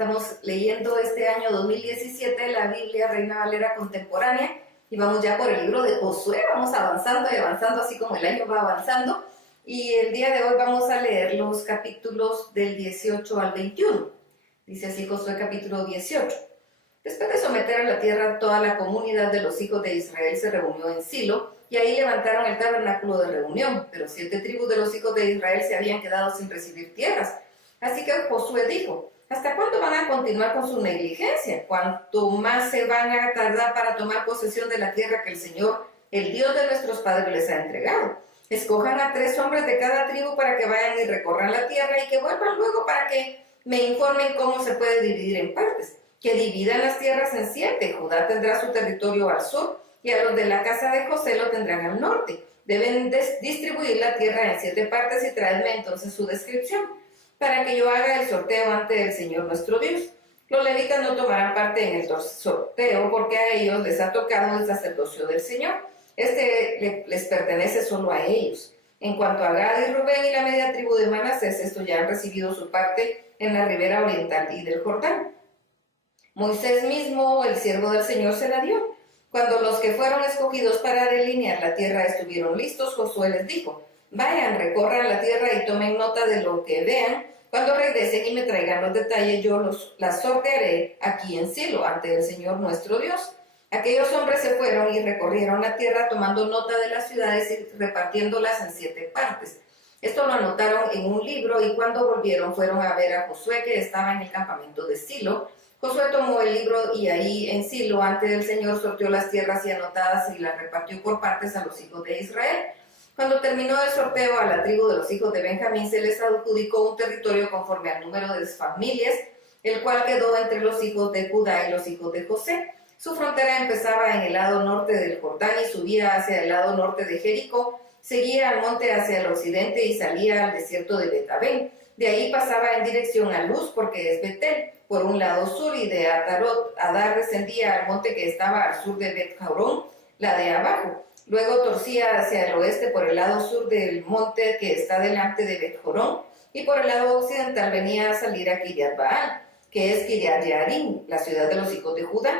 Estamos leyendo este año 2017 la Biblia Reina Valera Contemporánea y vamos ya por el libro de Josué. Vamos avanzando y avanzando así como el año va avanzando. Y el día de hoy vamos a leer los capítulos del 18 al 21. Dice así Josué capítulo 18. Después de someter a la tierra, toda la comunidad de los hijos de Israel se reunió en Silo, y ahí levantaron el tabernáculo de reunión. Pero 7 tribus de los hijos de Israel se habían quedado sin recibir tierras. Así que Josué dijo: ¿hasta cuándo van a continuar con su negligencia? ¿Cuánto más se van a tardar para tomar posesión de la tierra que el Señor, el Dios de nuestros padres, les ha entregado? Escojan a 3 hombres de cada tribu para que vayan y recorran la tierra y que vuelvan luego para que me informen cómo se puede dividir en partes. Que dividan las tierras en 7. Judá tendrá su territorio al sur y a los de la casa de José lo tendrán al norte. Deben distribuir la tierra en 7 partes y traedme entonces su descripción, para que yo haga el sorteo ante el Señor nuestro Dios. Los levitas no tomarán parte en el sorteo porque a ellos les ha tocado el sacerdocio del Señor. Les pertenece solo a ellos. En cuanto a Gad y Rubén y la media tribu de Manasés, estos ya han recibido su parte en la ribera oriental y del Jordán. Moisés mismo, el siervo del Señor, se la dio. Cuando los que fueron escogidos para delinear la tierra estuvieron listos, Josué les dijo: vayan, recorran la tierra y tomen nota de lo que vean. Cuando regresen y me traigan los detalles, yo las sortearé aquí en Silo, ante el Señor nuestro Dios. Aquellos hombres se fueron y recorrieron la tierra tomando nota de las ciudades y repartiéndolas en 7 partes. Esto lo anotaron en un libro, y cuando volvieron fueron a ver a Josué, que estaba en el campamento de Silo. Josué tomó el libro y ahí en Silo, ante el Señor, sorteó las tierras y anotadas y las repartió por partes a los hijos de Israel. Cuando terminó el sorteo, a la tribu de los hijos de Benjamín se les adjudicó un territorio conforme al número de sus familias, el cual quedó entre los hijos de Judá y los hijos de José. Su frontera empezaba en el lado norte del Jordán y subía hacia el lado norte de Jericó, seguía al monte hacia el occidente y salía al desierto de Betabén. De ahí pasaba en dirección a Luz, porque es Betel, por un lado sur, y de Atarot Adar descendía al monte que estaba al sur de Bet-Jaurón, la de abajo. Luego torcía hacia el oeste por el lado sur del monte que está delante de Bet-Jorón, y por el lado occidental venía a salir a Kiriat Baal, que es Kiriat Jearim, la ciudad de los hijos de Judá.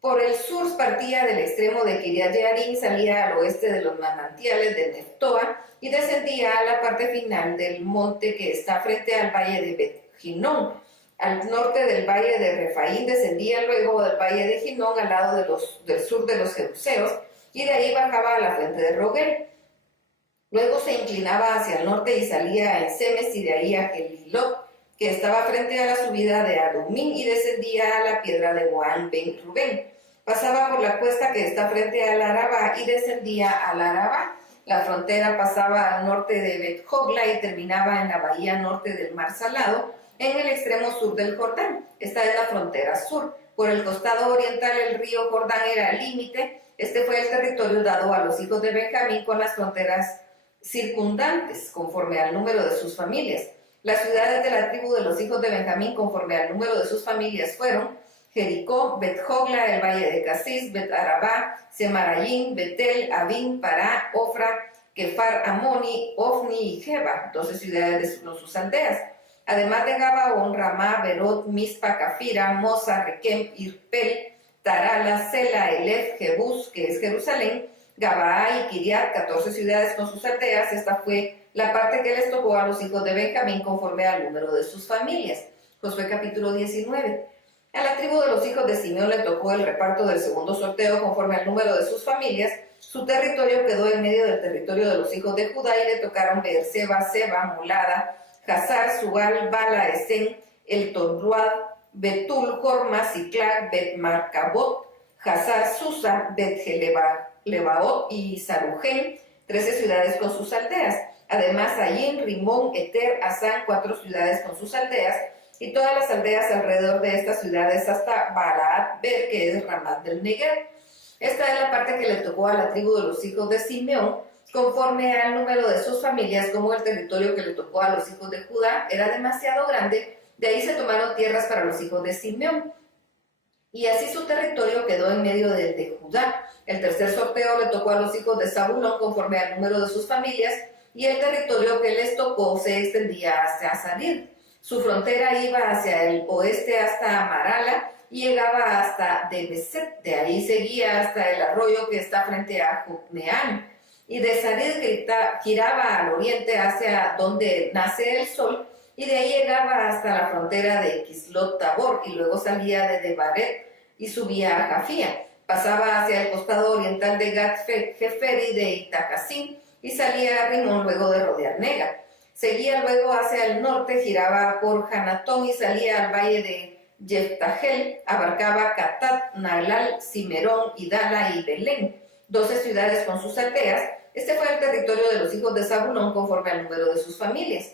Por el sur partía del extremo de Kiriat Jearim, salía al oeste de los manantiales de Neftoa y descendía a la parte final del monte que está frente al valle de Bet-Jinón. Al norte del valle de Refaín descendía luego del valle de Jinón al lado del sur de los Jebuseos, y de ahí bajaba a la fuente de Rogel. Luego se inclinaba hacia el norte y salía en Semes, y de ahí a Gelilot, que estaba frente a la subida de Adumín, y descendía a la piedra de Boán Ben Rubén. Pasaba por la cuesta que está frente al Arabá y descendía al Arabá. La frontera pasaba al norte de Bet-Jogla y terminaba en la bahía norte del Mar Salado, en el extremo sur del Jordán. Esta es la frontera sur. Por el costado oriental el río Jordán era el límite. Este fue el territorio dado a los hijos de Benjamín con las fronteras circundantes, conforme al número de sus familias. Las ciudades de la tribu de los hijos de Benjamín, conforme al número de sus familias, fueron Jericó, Bet-Jogla, el valle de Casís, Bet-Arabá, Semarayín, Betel, Abín, Pará, Ofra, Kefar, Amoni, Ofni y Jeba, 12 ciudades de sus aldeas. Además de Gabaón, Ramá, Berot, Mispa, Cafira, Mosa, Requem, Irpel, Tarala, Sela, Elef, Jebús, que es Jerusalén, Gabaá y Kiriat, 14 ciudades con sus aldeas. Esta fue la parte que les tocó a los hijos de Benjamín conforme al número de sus familias. Josué capítulo 19. A la tribu de los hijos de Simeón le tocó el reparto del segundo sorteo conforme al número de sus familias. Su territorio quedó en medio del territorio de los hijos de Judá, y le tocaron Beerseba, Seba, Mulada, Hazar, Sual, Bala, Esen, El Torruad, Betul, Jorma, Ciclac, Bet-Marcabot, Hazar, Susa, Bet-Lebaot y Sarugén, 13 ciudades con sus aldeas. Además, Ayin, Rimón, Eter, Asán, 4 ciudades con sus aldeas, y todas las aldeas alrededor de estas ciudades hasta Balaat Ber, que es Ramat del Negev. Esta es la parte que le tocó a la tribu de los hijos de Simeón, conforme al número de sus familias. Como el territorio que le tocó a los hijos de Judá era demasiado grande, de ahí se tomaron tierras para los hijos de Simeón. Y así su territorio quedó en medio del de Judá. El tercer sorteo le tocó a los hijos de Zabulón conforme al número de sus familias, y el territorio que les tocó se extendía hasta Sarir. Su frontera iba hacia el oeste hasta Marala y llegaba hasta Debeset. De ahí seguía hasta el arroyo que está frente a Jocneán. Y de Sarid giraba al oriente hacia donde nace el sol, y de ahí llegaba hasta la frontera de Kislot Tabor, y luego salía de Debaret y subía a Jafía. Pasaba hacia el costado oriental de Gat-Hefer y de Itacasín, y salía a Rimón luego de rodear Nega. Seguía luego hacia el norte, giraba por Hanatón y salía al valle de Jeftahel, abarcaba Catat, Nalal, Cimerón, Idala y Belén, 12 ciudades con sus aldeas. Este fue el territorio de los hijos de Zabulón conforme al número de sus familias.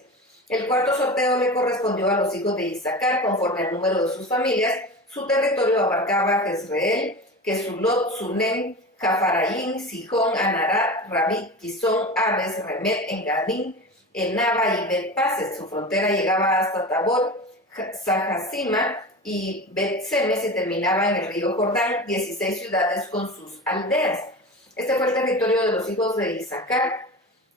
El cuarto sorteo le correspondió a los hijos de Isaacar conforme al número de sus familias. Su territorio abarcaba Jezreel, Kesulot, Sunem, Jafaraín, Sijón, Anarat, Rabit, Quizón, Abes, Remet, Engadín, Enaba y Bet-Pases. Su frontera llegaba hasta Tabor, Sahasima y Bet-Semes y terminaba en el río Jordán, 16 ciudades con sus aldeas. Este fue el territorio de los hijos de Isaacar,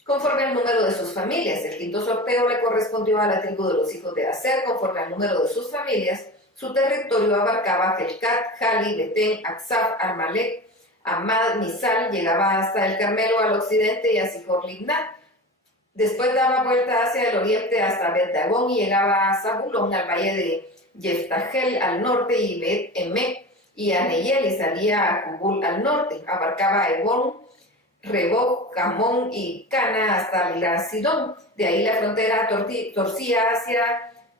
conforme al número de sus familias. El quinto sorteo le correspondió a la tribu de los hijos de Aser, conforme al número de sus familias. Su territorio abarcaba Helcat, Jali, Betén, Aksaf, Armalek, Amad, Misal, llegaba hasta el Carmelo al occidente y a Sijor Libnat. Después daba vuelta hacia el oriente hasta Bet-Dagón y llegaba a Zabulón, al valle de Jeftahel al norte y Bet-Emek y a Neyel, y salía a Cubul al norte. Abarcaba Ebón, Reboc, Camón y Cana hasta el gran Sidón. De ahí la frontera torcía hacia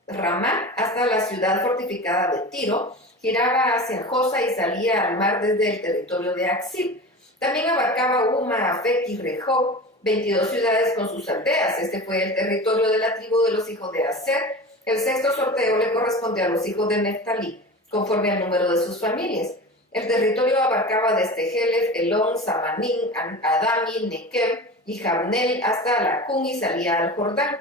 Ramá hasta la ciudad fortificada de Tiro, giraba hacia Josa y salía al mar desde el territorio de Axib. También abarcaba Uma, Afec y Rehob, 22 ciudades con sus aldeas. Este fue el territorio de la tribu de los hijos de Aser. El sexto sorteo le corresponde a los hijos de Neftalí, conforme al número de sus familias. El territorio abarcaba desde Helef, Elón, Samanín, Adami, Nequem y Jabnel hasta Lacún y salía al Jordán.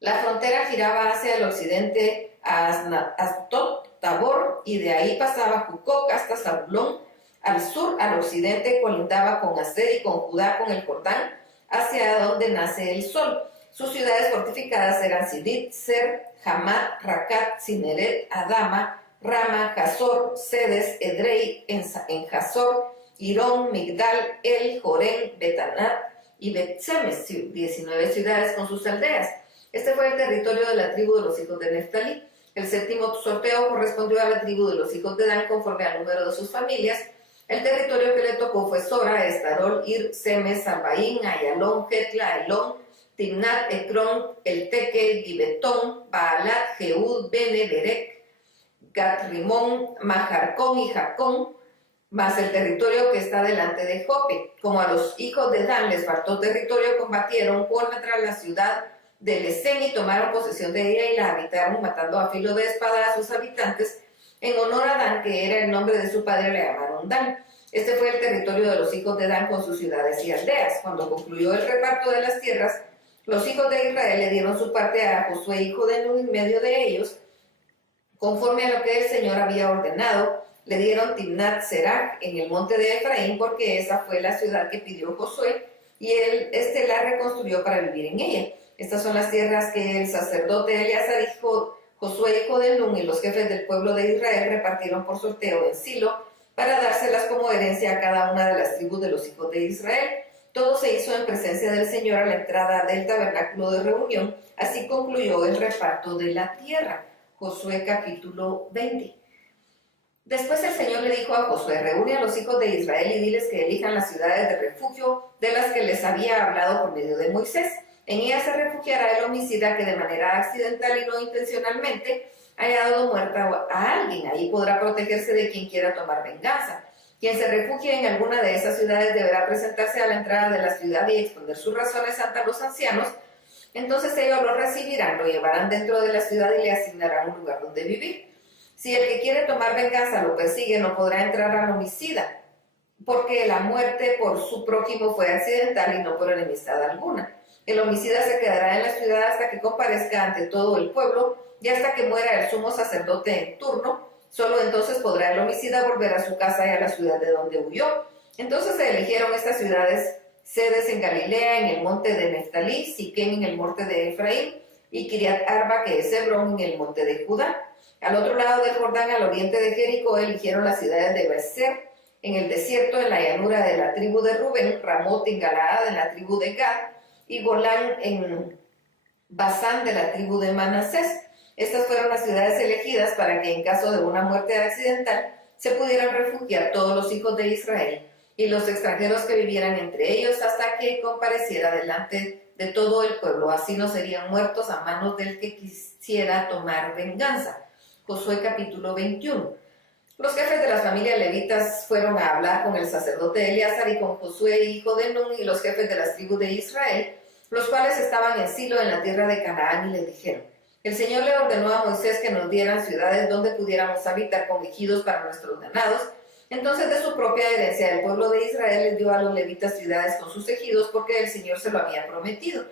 La frontera giraba hacia el occidente a Astot, Tabor, y de ahí pasaba Jucoc hasta Zabulón. Al sur, al occidente, colindaba con Aser y con Judá con el Jordán, hacia donde nace el sol. Sus ciudades fortificadas eran Sidit, Ser, Hamat, Racat, Cineret, Adama, Rama, Hazor, Sedes, Edrei, en Hazor, Irón, Migdal, El, Jorén, Betanat y Bet-Semes, 19 ciudades con sus aldeas. Este fue el territorio de la tribu de los hijos de Neftalí. El séptimo sorteo correspondió a la tribu de los hijos de Dan conforme al número de sus familias. El territorio que le tocó fue Sora, Estarol, Ir, Semes, Arbaín, Ayalón, Jetla, Elón, Timnat, Ecrón, Elteque, Gibetón, Baalat, Jeúd, Bene, Berec, Gat-Rimón, Majarcón y Jacón, más el territorio que está delante de Jope. Como a los hijos de Dan les faltó territorio, combatieron contra la ciudad de Lesén y tomaron posesión de ella y la habitaron, matando a filo de espada a sus habitantes. En honor a Dan, que era el nombre de su padre, le llamaron Dan. Este fue el territorio de los hijos de Dan con sus ciudades y aldeas. Cuando concluyó el reparto de las tierras, los hijos de Israel le dieron su parte a Josué, hijo de Nun, en medio de ellos, conforme a lo que el Señor había ordenado. Le dieron Timnat Serach en el monte de Efraín, porque esa fue la ciudad que pidió Josué, y él la reconstruyó para vivir en ella. Estas son las tierras que el sacerdote Eleazar, Josué, hijo de Nun, y los jefes del pueblo de Israel repartieron por sorteo en Silo, para dárselas como herencia a cada una de las tribus de los hijos de Israel. Todo se hizo en presencia del Señor a la entrada del tabernáculo de reunión. Así concluyó el reparto de la tierra. Josué capítulo 20. Después el Señor le dijo a Josué: reúne a los hijos de Israel y diles que elijan las ciudades de refugio de las que les había hablado por medio de Moisés. En ellas se refugiará el homicida que de manera accidental y no intencionalmente haya dado muerte a alguien. Ahí podrá protegerse de quien quiera tomar venganza. Quien se refugie en alguna de esas ciudades deberá presentarse a la entrada de la ciudad y exponer sus razones ante los ancianos. Entonces ellos lo recibirán, lo llevarán dentro de la ciudad y le asignarán un lugar donde vivir. Si el que quiere tomar venganza lo persigue, no podrá entrar al homicida, porque la muerte por su prójimo fue accidental y no por enemistad alguna. El homicida se quedará en la ciudad hasta que comparezca ante todo el pueblo y hasta que muera el sumo sacerdote en turno. Solo entonces podrá el homicida volver a su casa y a la ciudad de donde huyó. Entonces se eligieron estas ciudades: Sedes en Galilea, en el monte de Neftalí, Siquem en el monte de Efraín, y Kiriat Arba, que es Hebrón, en el monte de Judá. Al otro lado del Jordán, al oriente de Jericó, eligieron las ciudades de Bezer, en el desierto, en la llanura de la tribu de Rubén, Ramot en Galaad, de la tribu de Gad, y Golán en Basán, de la tribu de Manasés. Estas fueron las ciudades elegidas para que en caso de una muerte accidental se pudieran refugiar todos los hijos de Israel y los extranjeros que vivieran entre ellos hasta que compareciera delante de todo el pueblo. Así no serían muertos a manos del que quisiera tomar venganza. Josué capítulo 21. Los jefes de las familias levitas fueron a hablar con el sacerdote Eleazar y con Josué, hijo de Nun, y los jefes de las tribus de Israel, los cuales estaban en Silo, en la tierra de Canaán, y le dijeron: el Señor le ordenó a Moisés que nos dieran ciudades donde pudiéramos habitar con ejidos para nuestros ganados. Entonces, de su propia herencia, el pueblo de Israel les dio a los levitas ciudades con sus ejidos, porque el Señor se lo había prometido.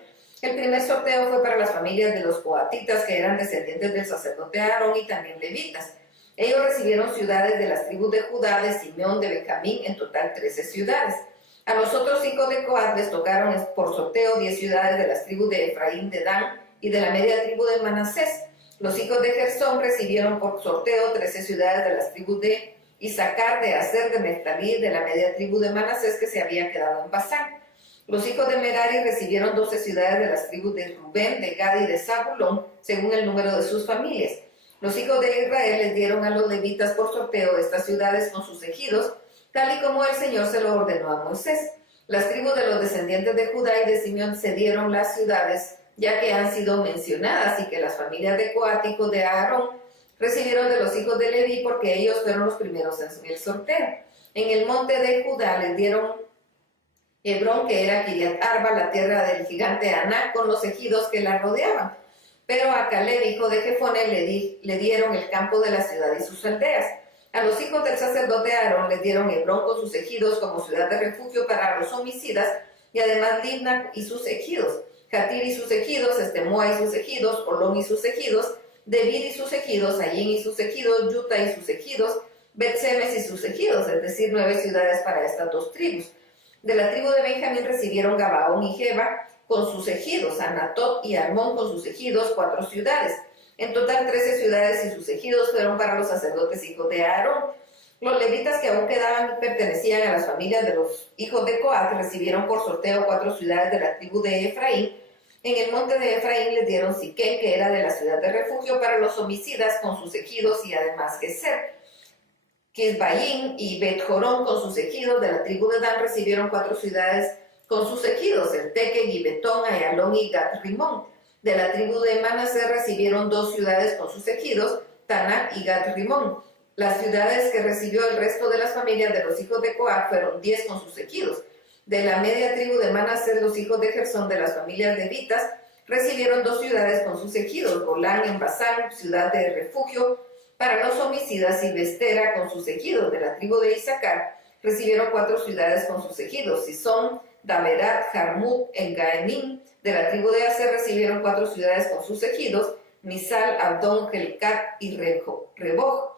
El primer sorteo fue para las familias de los coatitas, que eran descendientes del sacerdote Aarón, y también levitas. Ellos recibieron ciudades de las tribus de Judá, de Simeón, de Benjamín, en total 13 ciudades. A los otros hijos de Coat les tocaron por sorteo 10 ciudades de las tribus de Efraín, de Dan y de la media tribu de Manasés. Los hijos de Gersón recibieron por sorteo 13 ciudades de las tribus de Isaacar, de Aser, de Neftalí, de la media tribu de Manasés, que se había quedado en Basán. Los hijos de Merari recibieron 12 ciudades de las tribus de Rubén, de Gad y de Zabulón, según el número de sus familias. Los hijos de Israel les dieron a los levitas por sorteo estas ciudades con sus ejidos, tal y como el Señor se lo ordenó a Moisés. Las tribus de los descendientes de Judá y de Simeón cedieron las ciudades, ya que han sido mencionadas, y que las familias de Coat, hijos de Aarón, recibieron de los hijos de Leví, porque ellos fueron los primeros en el sorteo. En el monte de Judá les dieron Hebrón, que era Kiriat Arba, la tierra del gigante Anac, con los ejidos que la rodeaban. Pero a Caleb, hijo de Jefone, le dieron el campo de la ciudad y sus aldeas. A los hijos del sacerdote Aarón les dieron Hebrón con sus ejidos como ciudad de refugio para los homicidas, y además Libna y sus ejidos, Jatir y sus ejidos, Estemoa y sus ejidos, Olón y sus ejidos, Debir y sus ejidos, Ayín y sus ejidos, Yuta y sus ejidos, Bet-Semes y sus ejidos, es decir, 9 ciudades para estas dos tribus. De la tribu de Benjamín recibieron Gabaón y Geba con sus ejidos, Anatot y Armón con sus ejidos, 4 ciudades. En total 13 ciudades y sus ejidos fueron para los sacerdotes hijos de Aarón. Los levitas que aún quedaban y pertenecían a las familias de los hijos de Coat recibieron por sorteo 4 ciudades de la tribu de Efraín. En el monte de Efraín les dieron Siquén, que era de la ciudad de refugio para los homicidas, con sus ejidos, y además Geser. Kisbayín y Bet-Jorón con sus ejidos. De la tribu de Dan recibieron 4 ciudades con sus ejidos, el Teque, Gibetón, Ayalón y Gat-Rimón. De la tribu de Manasés recibieron 2 ciudades con sus ejidos, Tanak y Gat-Rimón. Las ciudades que recibió el resto de las familias de los hijos de Coat fueron 10 con sus ejidos. De la media tribu de Manasés, los hijos de Gersón, de las familias levitas, recibieron 2 ciudades con sus ejidos, Golán en Basán, ciudad de refugio para los homicidas, y Bestera con sus ejidos. De la tribu de Isaacar recibieron 4 ciudades con sus ejidos, Sison, Daberat, Jarmut, en Gaenim. De la tribu de Aser recibieron 4 ciudades con sus ejidos, Misal, Abdón, Helcat y Reboj.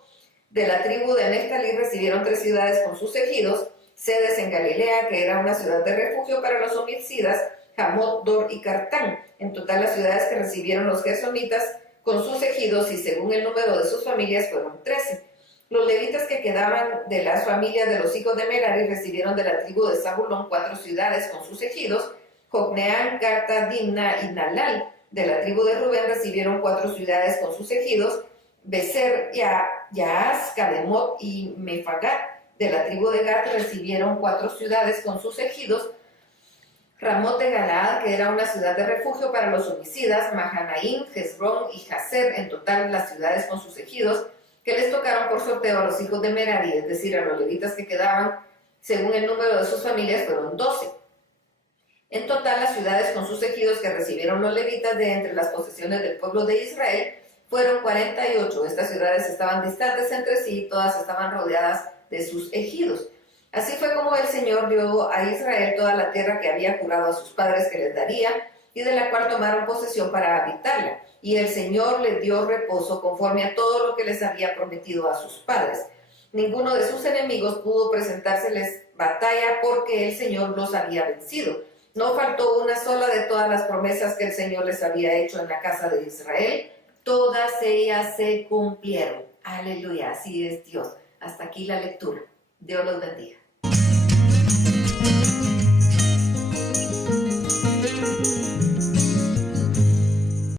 De la tribu de Neftalí recibieron 3 ciudades con sus ejidos, Sedes en Galilea, que era una ciudad de refugio para los homicidas, Jamot, Dor y Cartán. En total las ciudades que recibieron los gersonitas con sus ejidos, y según el número de sus familias, fueron 13. Los levitas que quedaban de las familias de los hijos de Merari recibieron de la tribu de Zabulón 4 ciudades con sus ejidos, Jocneán, Carta, Dimna y Nalal. De la tribu de Rubén recibieron 4 ciudades con sus ejidos, Becer, Yaaz, Cademot y Mefagat. De la tribu de Gad recibieron 4 ciudades con sus ejidos, Ramot de Galaad, que era una ciudad de refugio para los homicidas, Mahanaim, Hezrón y Jazer. En total las ciudades con sus ejidos que les tocaron por sorteo a los hijos de Merari, es decir, a los levitas que quedaban según el número de sus familias, fueron 12. En total las ciudades con sus ejidos que recibieron los levitas de entre las posesiones del pueblo de Israel fueron 48. Estas ciudades estaban distantes entre sí y todas estaban rodeadas de sus ejidos. Así fue como el Señor dio a Israel toda la tierra que había jurado a sus padres que les daría, y de la cual tomaron posesión para habitarla. Y el Señor les dio reposo conforme a todo lo que les había prometido a sus padres. Ninguno de sus enemigos pudo presentárseles batalla, porque el Señor los había vencido. No faltó una sola de todas las promesas que el Señor les había hecho en la casa de Israel. Todas ellas se cumplieron. Aleluya, así es Dios. Hasta aquí la lectura. Dios los bendiga.